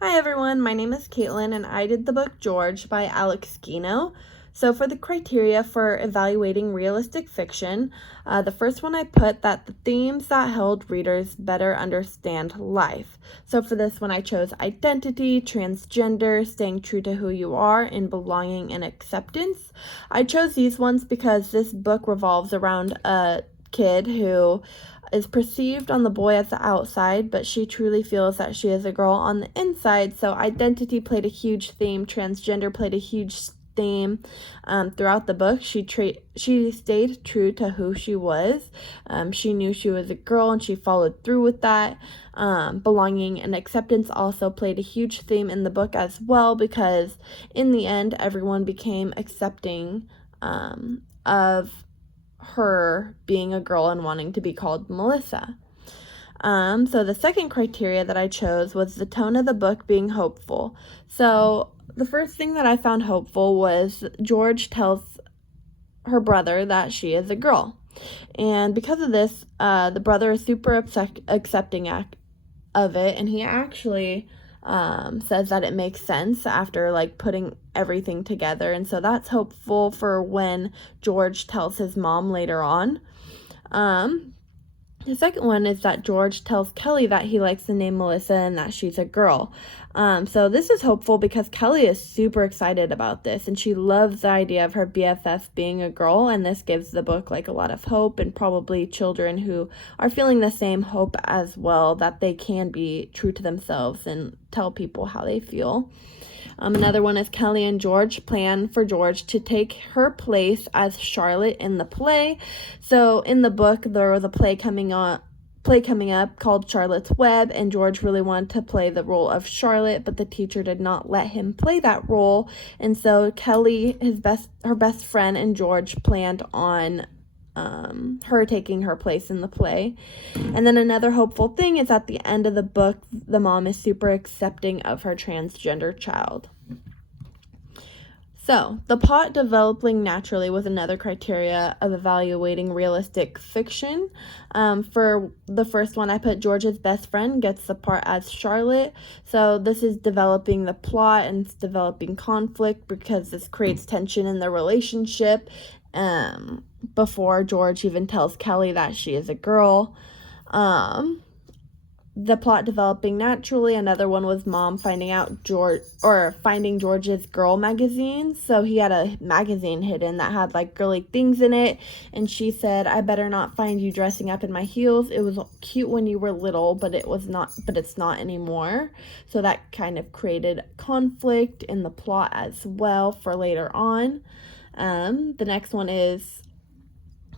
Hi everyone, my name is Caitlin and I did the book George by UlLfcAw. So for the criteria for evaluating realistic fiction, the first one I put that the themes that helped readers better understand life. So for this one I chose identity, transgender, staying true to who you are, and belonging and acceptance. I chose these ones because this book revolves around a kid who is perceived on the boy as the outside, but she truly feels that she is a girl on the inside. So identity played a huge theme, transgender played a huge theme throughout the book. She stayed true to who she was. She knew she was a girl and she followed through with that. Belonging and acceptance also played a huge theme in the book as well, because in the end everyone became accepting of her being a girl and wanting to be called Melissa. So the second criteria that I chose was the tone of the book being hopeful. So the first thing that I found hopeful was George tells her brother that she is a girl. And because of this, the brother is super accepting of it, and he actually says that it makes sense after putting everything together. And so that's hopeful for when George tells his mom later on. The second one is that George tells Kelly that he likes the name Melissa and that she's a girl. So this is hopeful because Kelly is super excited about this and she loves the idea of her BFF being a girl, and this gives the book a lot of hope, and probably children who are feeling the same hope as well, that they can be true to themselves and tell people how they feel. Another one is Kelly and George plan for George to take her place as Charlotte in the play. So in the book, there was a play coming up called Charlotte's Web, and George really wanted to play the role of Charlotte, but the teacher did not let him play that role. And so Kelly, her best friend, and George planned on her taking her place in the play. And then another hopeful thing is at the end of the book, the mom is super accepting of her transgender child. So, the plot developing naturally was another criteria of evaluating realistic fiction. For the first one, I put George's best friend gets the part as Charlotte. So this is developing the plot and it's developing conflict, because this creates tension in the relationship before George even tells Kelly that she is a girl. The plot developing naturally. Another one was mom finding George's girl magazine. So he had a magazine hidden that had girly things in it, and she said, "I better not find you dressing up in my heels. It was cute when you were little, but it's not anymore." So that kind of created conflict in the plot as well for later on. The next one is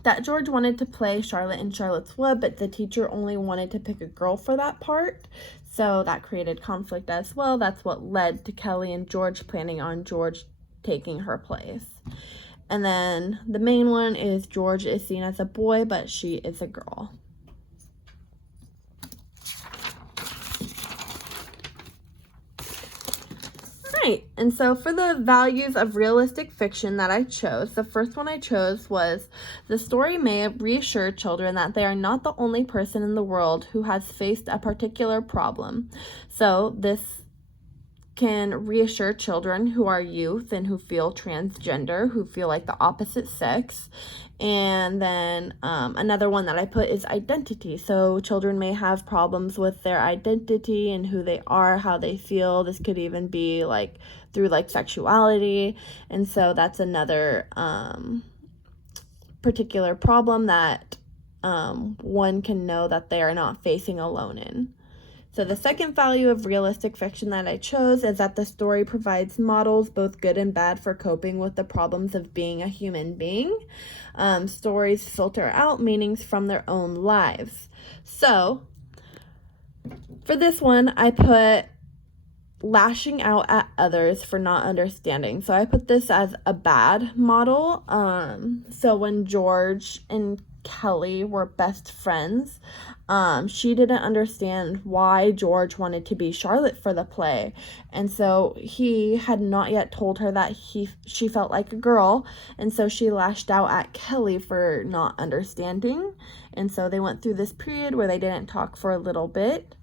that George wanted to play Charlotte in Charlotte's Web, but the teacher only wanted to pick a girl for that part. So that created conflict as well. That's what led to Kelly and George planning on George taking her place. And then the main one is George is seen as a boy, but she is a girl. Right, and so for the values of realistic fiction that I chose, the first one I chose was the story may reassure children that they are not the only person in the world who has faced a particular problem. So this can reassure children who are youth and who feel transgender, who feel like the opposite sex. And then another one that I put is identity. So children may have problems with their identity and who they are, how they feel. This could even be through sexuality. And so that's another particular problem that one can know that they are not facing alone in. So the second value of realistic fiction that I chose is that the story provides models, both good and bad, for coping with the problems of being a human being. Stories filter out meanings from their own lives. So for this one, I put lashing out at others for not understanding. So I put this as a bad model. So when George and Kelly were best friends, she didn't understand why George wanted to be Charlotte for the play, and so he had not yet told her that she felt like a girl, and so she lashed out at Kelly for not understanding, and so they went through this period where they didn't talk for a little bit.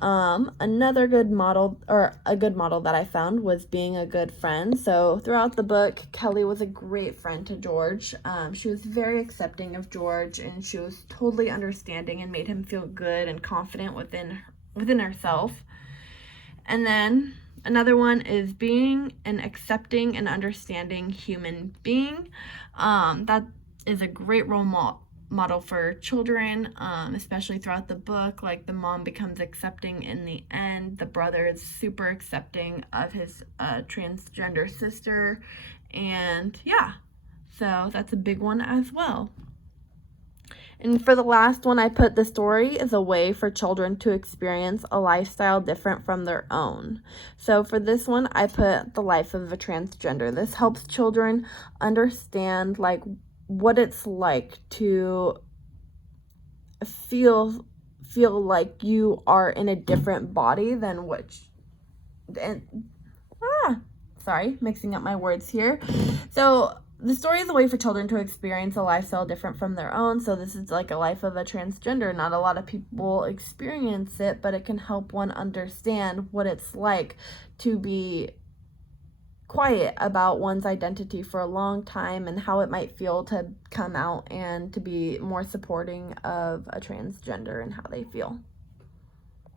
Another good model, or a good model that I found, was being a good friend. So throughout the book, Kelly was a great friend to George. She was very accepting of George, and she was totally understanding and made him feel good and confident within herself. And then another one is being an accepting and understanding human being. That is a great role model for children, especially throughout the book. Like, the mom becomes accepting in the end. The brother is super accepting of his transgender sister. And yeah, so that's a big one as well. And for the last one, I put the story is a way for children to experience a lifestyle different from their own. So for this one, I put the life of a transgender. This helps children understand like what it's like to feel like you are in a different body than sorry, mixing up my words here. So the story is a way for children to experience a lifestyle different from their own. So this is like a life of a transgender. Not a lot of people experience it, but it can help one understand what it's like to be quiet about one's identity for a long time and how it might feel to come out and to be more supporting of a transgender and how they feel.